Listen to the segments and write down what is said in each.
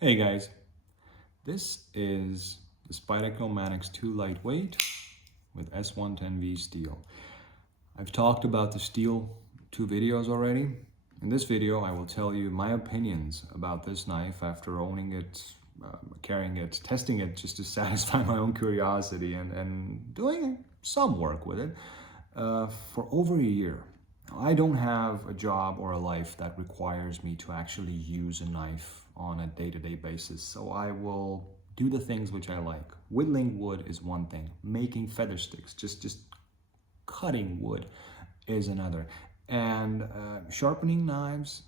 Hey guys, this is the Spyderco Manix 2 lightweight with S110V steel. I've talked about the steel 2 videos already. In this video, I will tell you my opinions about this knife after owning it, carrying it, testing it just to satisfy my own curiosity and doing some work with it for over a year. I don't have a job or a life that requires me to actually use a knife on a day-to-day basis, so I will do the things which I like. Whittling wood is one thing. Making feather sticks, just cutting wood is another. And sharpening knives,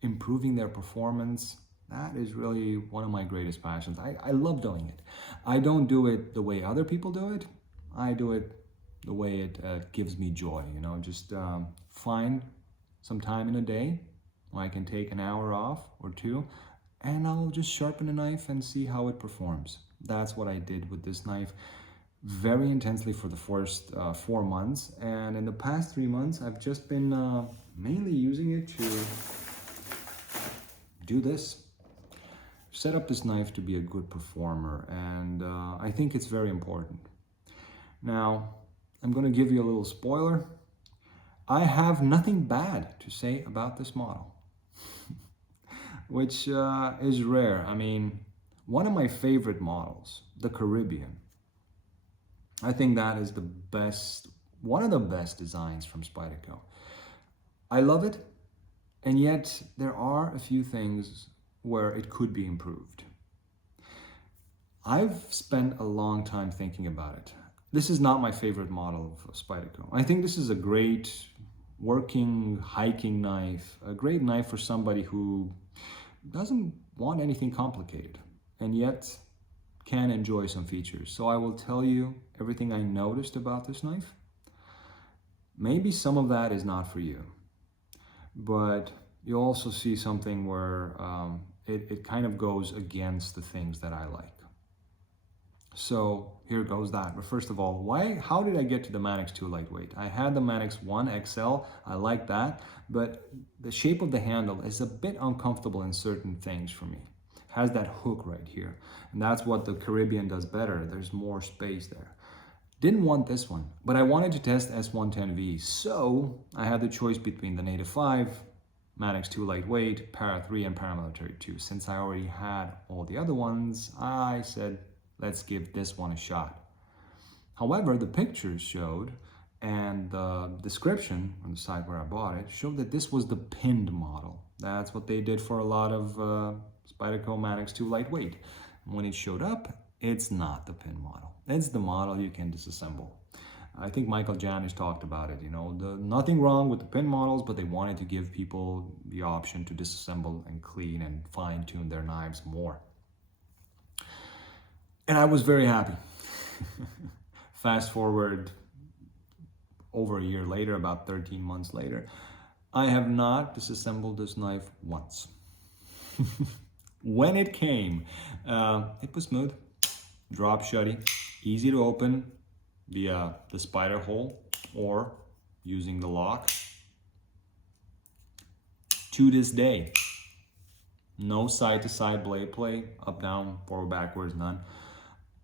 improving their performance, that is really one of my greatest passions. I love doing it. I don't do it the way other people do it. I do it the way it gives me joy, just find some time in a day where I can take an hour off or two and I'll just sharpen a knife and see how it performs. That's what I did with this knife very intensely for the first 4 months, and in the past 3 months I've just been mainly using it to do this. Set up this knife to be a good performer, and I think it's very important. Now, I'm going to give you a little spoiler. I have nothing bad to say about this model, which is rare. I mean, one of my favorite models, the Caribbean, I think that is the best, one of the best designs from Spyderco. I love it, and yet there are a few things where it could be improved. I've spent a long time thinking about it. This is not my favorite model of Spyderco. I think this is a great working hiking knife, a great knife for somebody who doesn't want anything complicated and yet can enjoy some features. So I will tell you everything I noticed about this knife. Maybe some of that is not for you, but you also see something where it kind of goes against the things that I like. So here goes that. But first of all, how did I get to the Manix 2 lightweight? I had the Manix 1 XL, I like that, but the shape of the handle is a bit uncomfortable in certain things for me. It has that hook right here, and that's what the Caribbean does better. There's more space there. Didn't want this one, but I wanted to test S110V, so I had the choice between the Native 5, Manix 2 lightweight, Para 3, and Paramilitary 2. Since I already had all the other ones, I said, let's give this one a shot. However, the pictures showed, and the description on the site where I bought it showed that this was the pinned model. That's what they did for a lot of Spyderco Manix 2 lightweight. When it showed up, it's not the pin model. It's the model you can disassemble. I think Michael Janisch talked about it, nothing wrong with the pin models, but they wanted to give people the option to disassemble and clean and fine-tune their knives more. And I was very happy. Fast forward over a year later, about 13 months later, I have not disassembled this knife once. When it came, it was smooth, drop shutty, easy to open via the spider hole or using the lock. To this day, no side-to-side blade play, up, down, forward, backwards, none.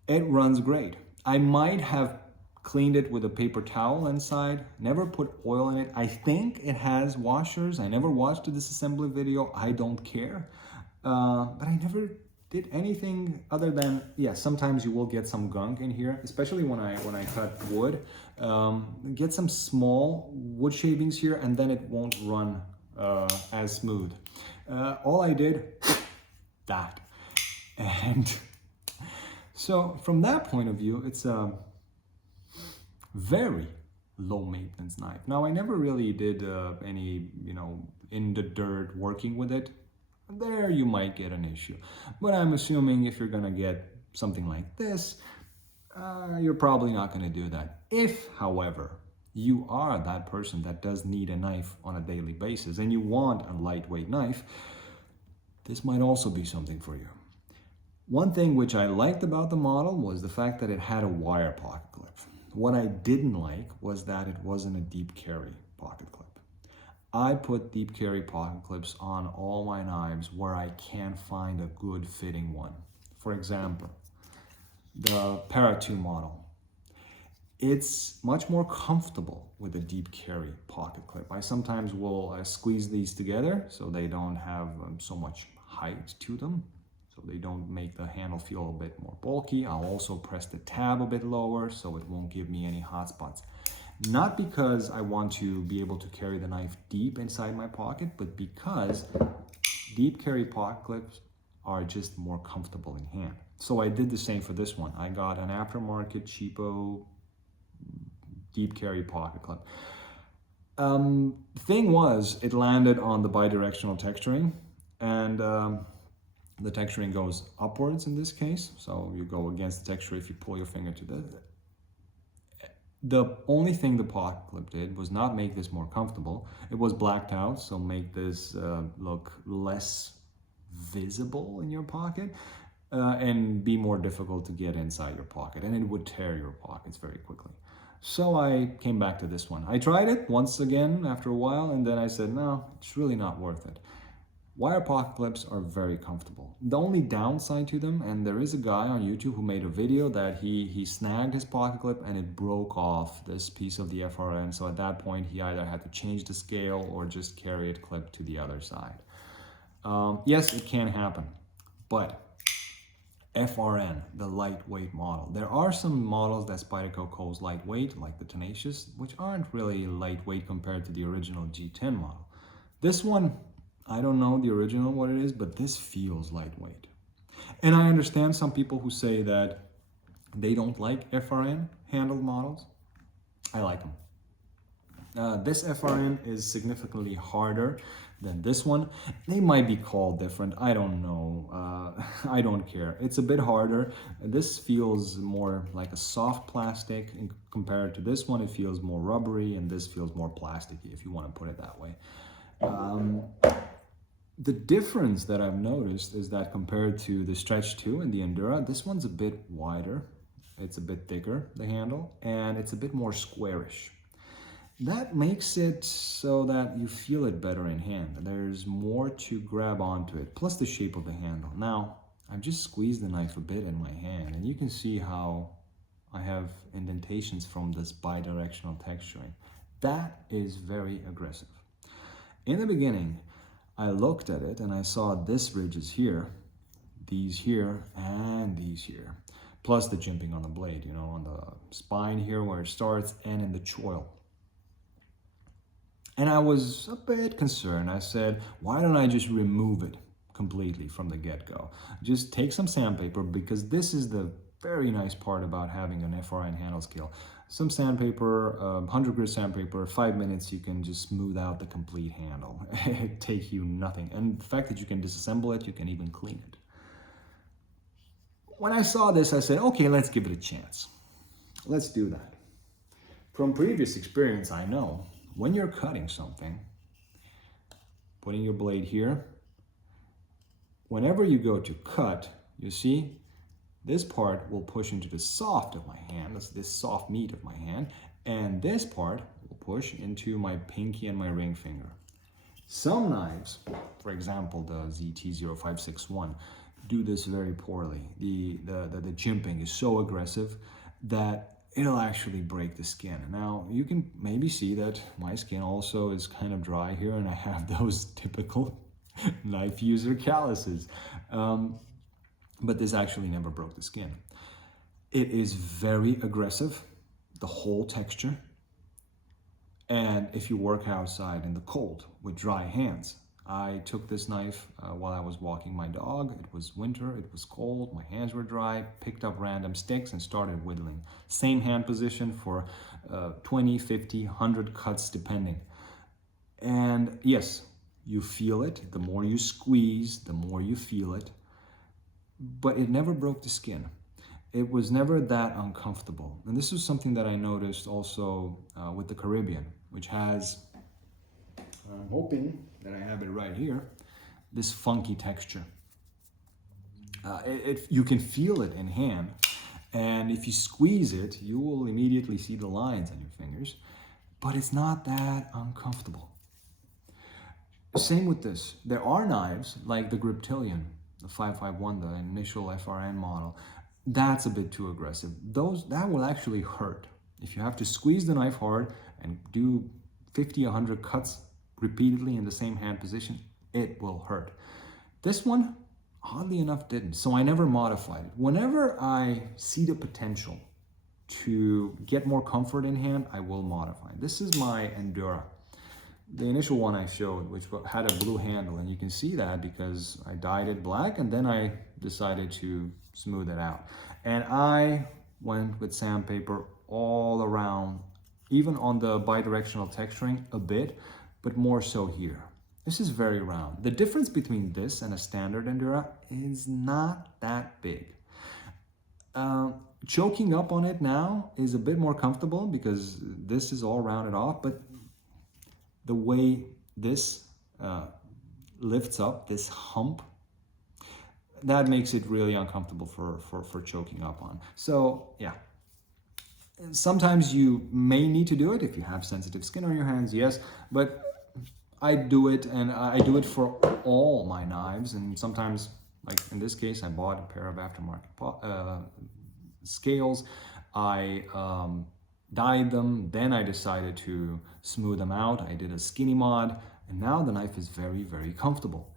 It runs great. I might have cleaned it with a paper towel inside, never put oil in it. I think it has washers. I never watched a disassembly video. I don't care. But I never did anything other than, yeah, sometimes you will get some gunk in here, especially when I cut wood. Get some small wood shavings here, and then it won't run as smooth. All I did, that. And so from that point of view, it's a very low maintenance knife. Now, I never really did any, in the dirt working with it. There you might get an issue. But I'm assuming if you're gonna get something like this, you're probably not gonna do that. If, however, you are that person that does need a knife on a daily basis and you want a lightweight knife, this might also be something for you. One thing which I liked about the model was the fact that it had a wire pocket clip. What I didn't like was that it wasn't a deep carry pocket clip. I put deep carry pocket clips on all my knives where I can't find a good fitting one. For example, the Para 2 model. It's much more comfortable with a deep carry pocket clip. I sometimes will squeeze these together so they don't have so much height to them, so they don't make the handle feel a bit more bulky. I'll also press the tab a bit lower so it won't give me any hot spots. Not because I want to be able to carry the knife deep inside my pocket, but because deep carry pocket clips are just more comfortable in hand. So I did the same for this one. I got an aftermarket cheapo deep carry pocket clip. Thing was, it landed on the bidirectional texturing, and the texturing goes upwards in this case. So you go against the texture if you pull your finger to the only thing the pocket clip did was not make this more comfortable. It was blacked out, so make this look less visible in your pocket and be more difficult to get inside your pocket, and it would tear your pockets very quickly. So I came back to this one. I tried it once again after a while, and then I said, no, it's really not worth it. Wire pocket clips are very comfortable. The only downside to them, and there is a guy on YouTube who made a video that he snagged his pocket clip and it broke off this piece of the FRN. So at that point, he either had to change the scale or just carry it clipped to the other side. Yes, it can happen, but FRN, the lightweight model. There are some models that Spyderco calls lightweight, like the Tenacious, which aren't really lightweight compared to the original G10 model. This one, I don't know the original what it is, but this feels lightweight. And I understand some people who say that they don't like FRN handled models. I like them. This FRN is significantly harder than this one. They might be called different, I don't know. I don't care. It's a bit harder. This feels more like a soft plastic compared to this one. It feels more rubbery, and this feels more plasticky, if you want to put it that way. The difference that I've noticed is that compared to the Stretch 2 and the Endura, this one's a bit wider, it's a bit thicker, the handle, and it's a bit more squarish. That makes it so that you feel it better in hand. There's more to grab onto it, plus the shape of the handle. Now, I've just squeezed the knife a bit in my hand, and you can see how I have indentations from this bidirectional texturing. That is very aggressive. In the beginning, I looked at it and I saw this ridges here, these here, and these here. Plus the jimping on the blade, you know, on the spine here where it starts and in the choil. And I was a bit concerned. I said, why don't I just remove it completely from the get-go? Just take some sandpaper, because this is the very nice part about having an FRN handle scale. Some sandpaper, 100 grit sandpaper, 5 minutes, you can just smooth out the complete handle. It takes you nothing. And the fact that you can disassemble it, you can even clean it. When I saw this, I said, okay, let's give it a chance. Let's do that. From previous experience, I know when you're cutting something, putting your blade here, whenever you go to cut, you see, this part will push into the soft of my hand, this soft meat of my hand, and this part will push into my pinky and my ring finger. Some knives, for example the ZT-0561, do this very poorly. The jimping is so aggressive that it'll actually break the skin. Now, you can maybe see that my skin also is kind of dry here, and I have those typical knife user calluses. But this actually never broke the skin. It is very aggressive, the whole texture. And if you work outside in the cold with dry hands, I took this knife while I was walking my dog. It was winter, it was cold, my hands were dry, picked up random sticks and started whittling. Same hand position for 20, 50, 100 cuts depending. And yes, you feel it. The more you squeeze, the more you feel it. But it never broke the skin. It was never that uncomfortable. And this is something that I noticed also with the Caribbean, which has, I'm hoping that I have it right here, this funky texture. You can feel it in hand, and if you squeeze it, you will immediately see the lines on your fingers, but it's not that uncomfortable. Same with this. There are knives like the Griptilian, the 551, the initial FRN model. That's a bit too aggressive. That will actually hurt. If you have to squeeze the knife hard and do 50, 100 cuts repeatedly in the same hand position, it will hurt. This one, oddly enough, didn't. So I never modified it. Whenever I see the potential to get more comfort in hand, I will modify. This is my Endura. The initial one I showed, which had a blue handle, and you can see that because I dyed it black and then I decided to smooth it out. And I went with sandpaper all around, even on the bidirectional texturing a bit, but more so here. This is very round. The difference between this and a standard Endura is not that big. Choking up on it now is a bit more comfortable because this is all rounded off, but the way this lifts up, this hump, that makes it really uncomfortable for choking up on. So yeah, sometimes you may need to do it if you have sensitive skin on your hands, yes, but I do it, and I do it for all my knives. And sometimes, like in this case, I bought a pair of aftermarket scales. I dyed them, then I decided to smooth them out. I did a skinny mod, and now the knife is very, very comfortable.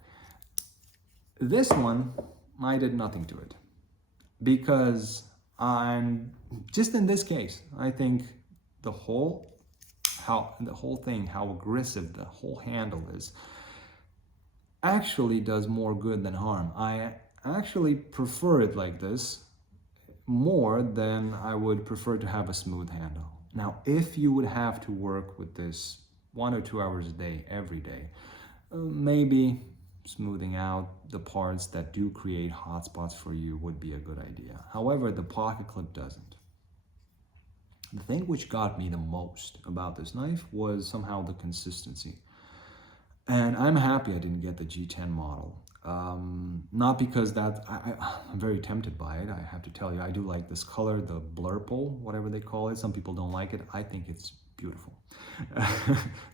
This one, I did nothing to it because I'm just in this case, I think the whole thing, how aggressive the whole handle is, actually does more good than harm. I actually prefer it like this more than I would prefer to have a smooth handle. Now, if you would have to work with this 1 or 2 hours a day, every day, maybe smoothing out the parts that do create hot spots for you would be a good idea. However, the pocket clip doesn't. The thing which got me the most about this knife was somehow the consistency. And I'm happy I didn't get the G10 model. Not because I'm very tempted by it. I have to tell you, I do like this color, the blurple, whatever they call it. Some people don't like it. I think it's beautiful.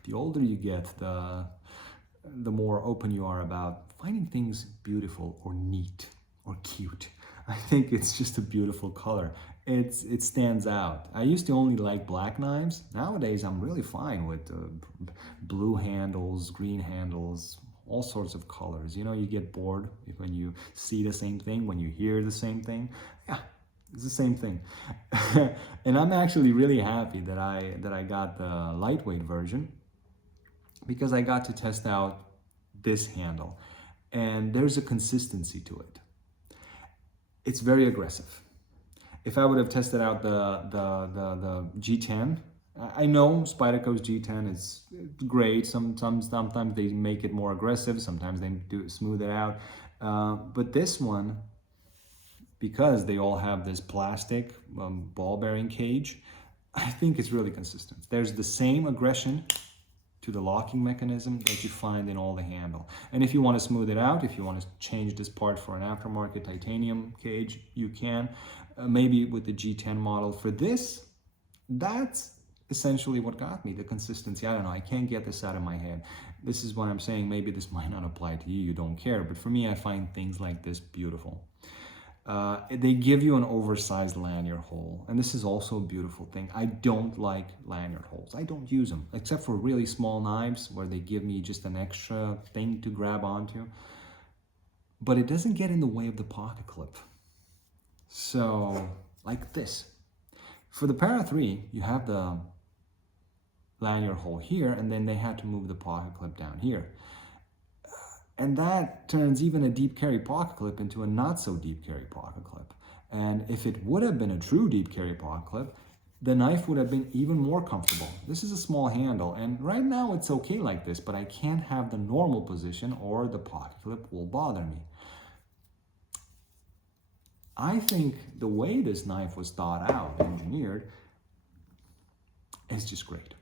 The older you get, the more open you are about finding things beautiful or neat or cute. I think it's just a beautiful color. It stands out. I used to only like black knives. Nowadays, I'm really fine with blue handles, green handles, all sorts of colors. You know, you get bored when you see the same thing, when you hear the same thing. Yeah, it's the same thing. And I'm actually really happy that I got the lightweight version because I got to test out this handle. And there's a consistency to it. It's very aggressive. If I would have tested out the G10, I know Spyderco's G10 is great. Sometimes they make it more aggressive. Sometimes they do smooth it out. But this one, because they all have this plastic ball bearing cage, I think it's really consistent. There's the same aggression to the locking mechanism that you find in all the handle. And if you want to smooth it out, if you want to change this part for an aftermarket titanium cage, you can. Maybe with the G10 model. For this, that's essentially what got me, the consistency. I don't know, I can't get this out of my head. This is what I'm saying. Maybe this might not apply to you, you don't care. But for me, I find things like this beautiful. They give you an oversized lanyard hole, and this is also a beautiful thing. I don't like lanyard holes. I don't use them, except for really small knives where they give me just an extra thing to grab onto. But it doesn't get in the way of the pocket clip. So, like this. For the Para 3, you have the lanyard hole here, and then they had to move the pocket clip down here. And that turns even a deep carry pocket clip into a not so deep carry pocket clip. And if it would have been a true deep carry pocket clip, the knife would have been even more comfortable. This is a small handle, and right now it's okay like this, but I can't have the normal position or the pocket clip will bother me. I think the way this knife was thought out, engineered, is just great.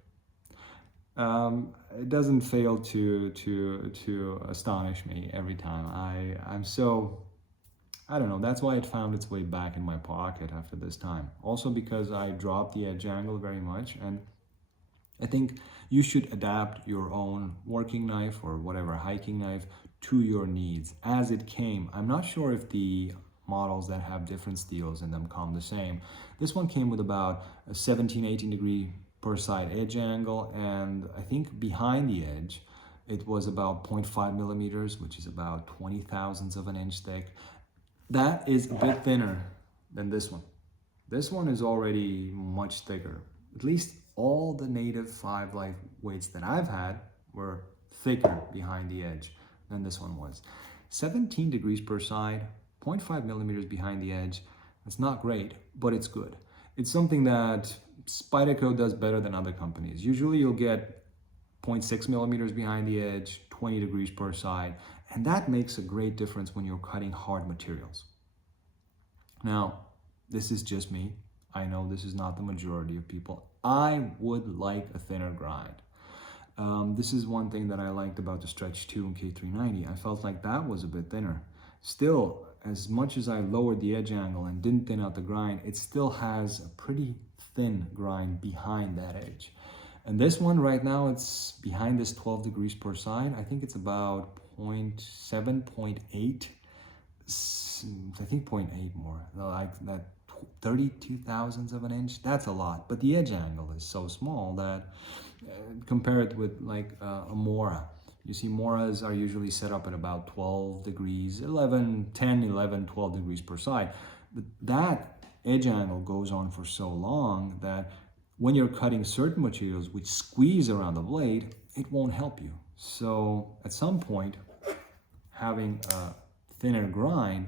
It doesn't fail to astonish me every time. I'm so, I don't know, that's why it found its way back in my pocket after this time. Also because I dropped the edge angle very much, and I think you should adapt your own working knife or whatever hiking knife to your needs as it came. I'm not sure if the models that have different steels in them come the same. This one came with about a 17, 18 degree per side edge angle, and I think behind the edge it was about 0.5 millimeters, which is about 20 thousandths of an inch thick. That is a bit thinner than this one. This one is already much thicker. At least all the native 5 lightweights that I've had were thicker behind the edge than this one was. 17 degrees per side, 0.5 millimeters behind the edge. It's not great, but it's good. It's something that Spyderco does better than other companies. Usually you'll get 0.6 millimeters behind the edge, 20 degrees per side, and that makes a great difference when you're cutting hard materials. Now, this is just me. I know this is not the majority of people. I would like a thinner grind. This is one thing that I liked about the Stretch 2 and K390. I felt like that was a bit thinner. Still, as much as I lowered the edge angle and didn't thin out the grind, it still has a pretty thin grind behind that edge. And this one right now, it's behind this 12 degrees per side. I think it's about 0.7, 0.8. I think 0.8 more, like that 32 thousandths of an inch. That's a lot, but the edge angle is so small that compare it with like a Mora. You see, Moras are usually set up at about 12 degrees, 11, 10, 11, 12 degrees per side. But that edge angle goes on for so long that when you're cutting certain materials which squeeze around the blade, it won't help you. So at some point, having a thinner grind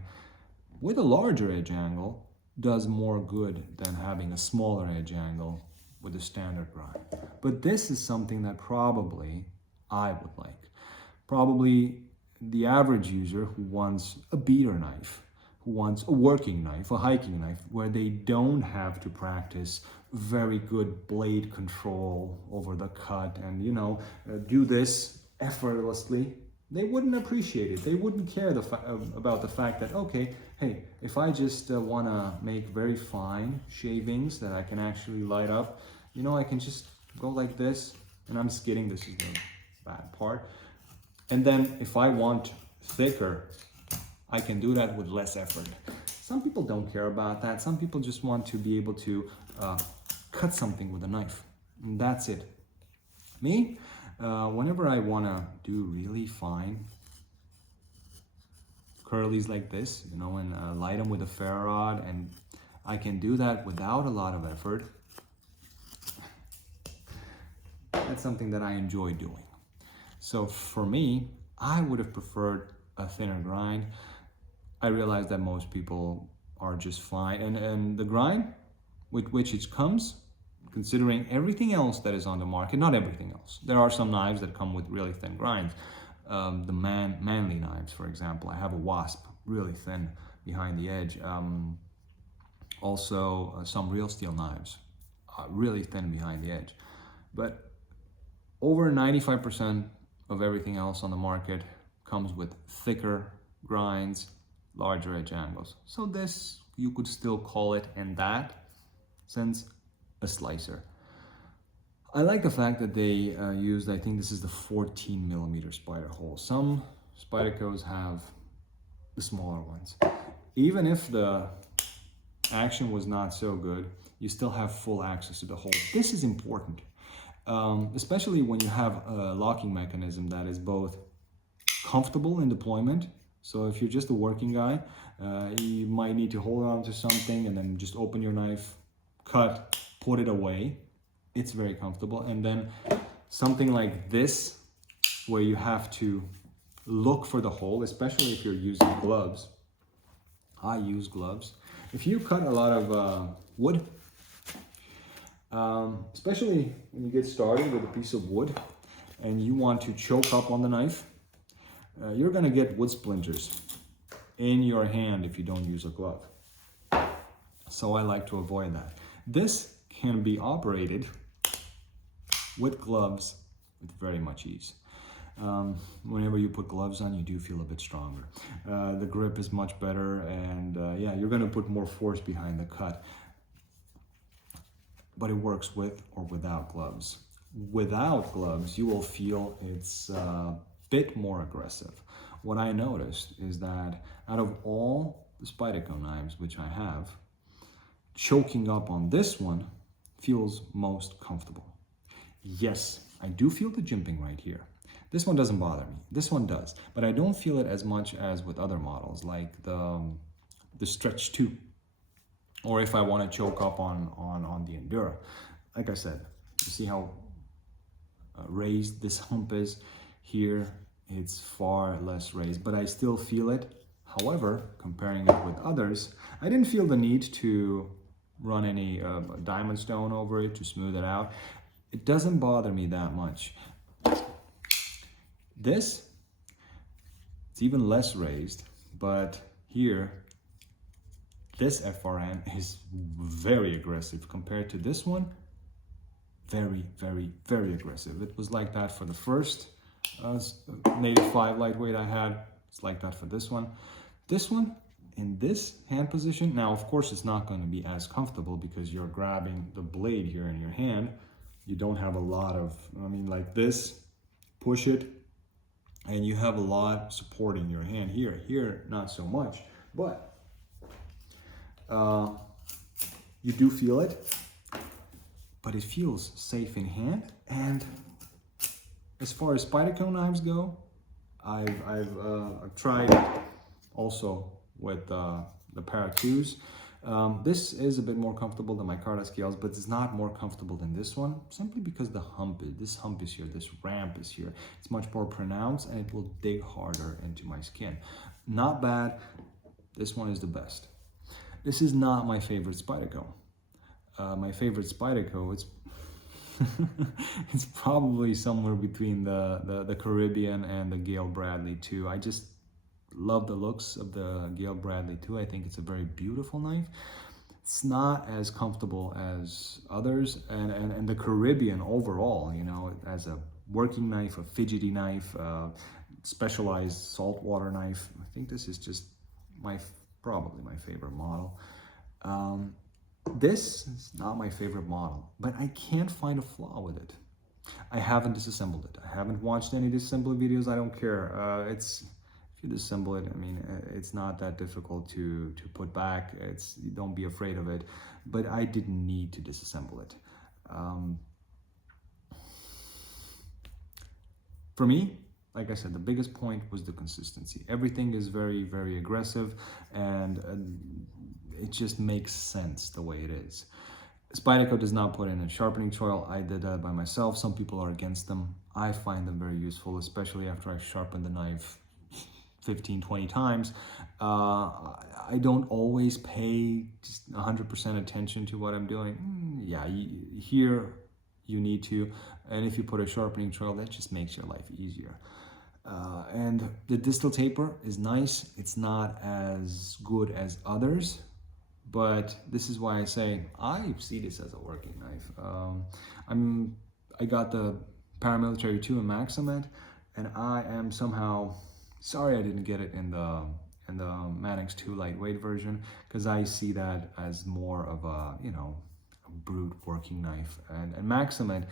with a larger edge angle does more good than having a smaller edge angle with a standard grind. But this is something that probably I would like. Probably the average user who wants a beater knife, who wants a working knife, a hiking knife, where they don't have to practice very good blade control over the cut and, do this effortlessly. They wouldn't appreciate it. They wouldn't care about the fact that, okay, hey, if I just want to make very fine shavings that I can actually light up, I can just go like this, and I'm just kidding, this is the bad part. And then if I want thicker, I can do that with less effort. Some people don't care about that. Some people just want to be able to cut something with a knife, and that's it. Me, whenever I want to do really fine curlies like this, and light them with a ferro rod, and I can do that without a lot of effort. That's something that I enjoy doing. So for me, I would have preferred a thinner grind. I realize that most people are just fine, and the grind with which it comes, considering everything else that is on the market, not everything else. There are some knives that come with really thin grinds. The manly knives, for example. I have a Wasp, really thin behind the edge. Also, some real steel knives, really thin behind the edge. But over 95% of everything else on the market comes with thicker grinds, larger edge angles. So this, you could still call it, in that sense, a slicer. I like the fact that they used, I think this is the 14 millimeter spider hole. Some Spydercos have the smaller ones. Even if the action was not so good, you still have full access to the hole. This is important, especially when you have a locking mechanism that is both comfortable in deployment. So if you're just a working guy, you might need to hold on to something and then just open your knife, cut, put it away. It's very comfortable. And then something like this, where you have to look for the hole, especially if you're using gloves. I use gloves. If you cut a lot of wood, especially when you get started with a piece of wood and you want to choke up on the knife, you're gonna get wood splinters in your hand if you don't use a glove. So I like to avoid that. This can be operated with gloves with very much ease. Whenever you put gloves on, you do feel a bit stronger. The grip is much better, and yeah, you're gonna put more force behind the cut. But it works with or without gloves. without gloves, you will feel it's a bit more aggressive. What I noticed is that out of all the Spyderco knives, which I have, choking up on this one feels most comfortable. Yes, I do feel the jimping right here. This one doesn't bother me. This one does, but I don't feel it as much as with other models like the Stretch 2, or if I want to choke up on the Endura. Like I said, you see how raised this hump is here. It's far less raised, but I still feel it. However, comparing it with others, I didn't feel the need to run any diamond stone over it to smooth it out. It doesn't bother me that much. This, it's even less raised, but here, this FRN is very aggressive compared to this one. Very, very, very aggressive. It was like that for the first Native 5 lightweight I had. It's like that for this one. This one, in this hand position, now of course it's not going to be as comfortable because you're grabbing the blade here in your hand. You don't have a lot of, I mean, like this, push it, and you have a lot supporting your hand here. Here, not so much, but you do feel it, but it feels safe in hand. And as far as Spyderco knives go, I've tried also with the Para 2s. This is a bit more comfortable than my Carta scales, but it's not more comfortable than this one, simply because this hump is here, this ramp is here. It's much more pronounced and it will dig harder into my skin. Not bad. This one is the best. This is not my favorite Spyderco. My favorite Spyderco, it's probably somewhere between the Caribbean and the Gale Bradley 2. I just love the looks of the Gale Bradley 2. I think it's a very beautiful knife. It's not as comfortable as others, and the Caribbean overall, you know, as a working knife, a fidgety knife, specialized saltwater knife. I think this is just probably my favorite model. This is not my favorite model, but I can't find a flaw with it. I haven't disassembled it. I haven't watched any disassembly videos. I don't care. If you disassemble it, I mean, it's not that difficult to put back. Don't be afraid of it. But I didn't need to disassemble it. For me, like I said, the biggest point was the consistency. Everything is very, very aggressive, and it just makes sense the way it is. Spyderco does not put in a sharpening choil. I did that by myself. Some people are against them. I find them very useful, especially after I sharpen the knife 15, 20 times. I don't always pay just 100% attention to what I'm doing. Yeah, here you need to. And if you put a sharpening choil, that just makes your life easier. And the distal taper is nice. It's not as good as others, but this is why I say I see this as a working knife. I got the Paramilitary 2 in Maximet, and I am somehow sorry I didn't get it in the Manix 2 lightweight version, because I see that as more of a, you know, a brute working knife. And Maximet,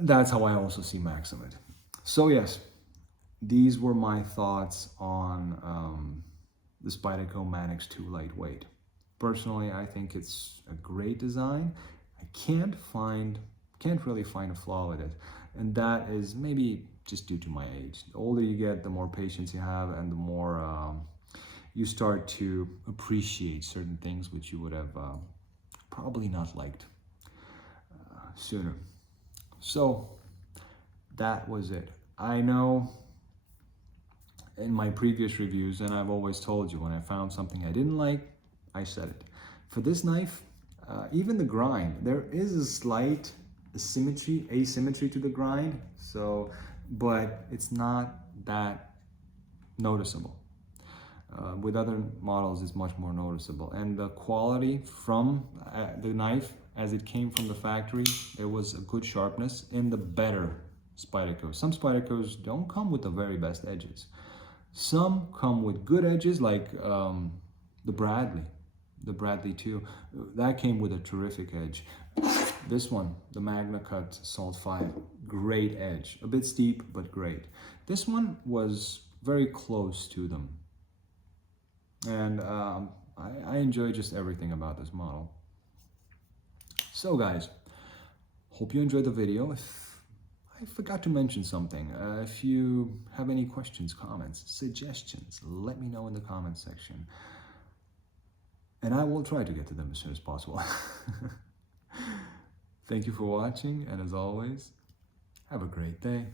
that's how I also see Maximet. So yes, these were my thoughts on the Spyderco Manix 2 lightweight. Personally, I think it's a great design. I can't really find a flaw with it, and that is maybe just due to my age. The older you get, the more patience you have, and the more you start to appreciate certain things which you would have probably not liked sooner. So that was it. I know in my previous reviews, and I've always told you, when I found something I didn't like, I said it. For this knife, even the grind, there is a slight asymmetry to the grind, but it's not that noticeable. With other models, it's much more noticeable. And the quality from the knife, as it came from the factory, there was a good sharpness in the better Spyderco. Some Spydercos don't come with the very best edges. Some come with good edges, like the Bradley 2. That came with a terrific edge. This one, the Magna Cut Salt 5, great edge. A bit steep, but great. This one was very close to them. And I enjoy just everything about this model. So guys, hope you enjoyed the video. If I forgot to mention something, if you have any questions, comments, suggestions, let me know in the comment section. And I will try to get to them as soon as possible. Thank you for watching, and as always, have a great day.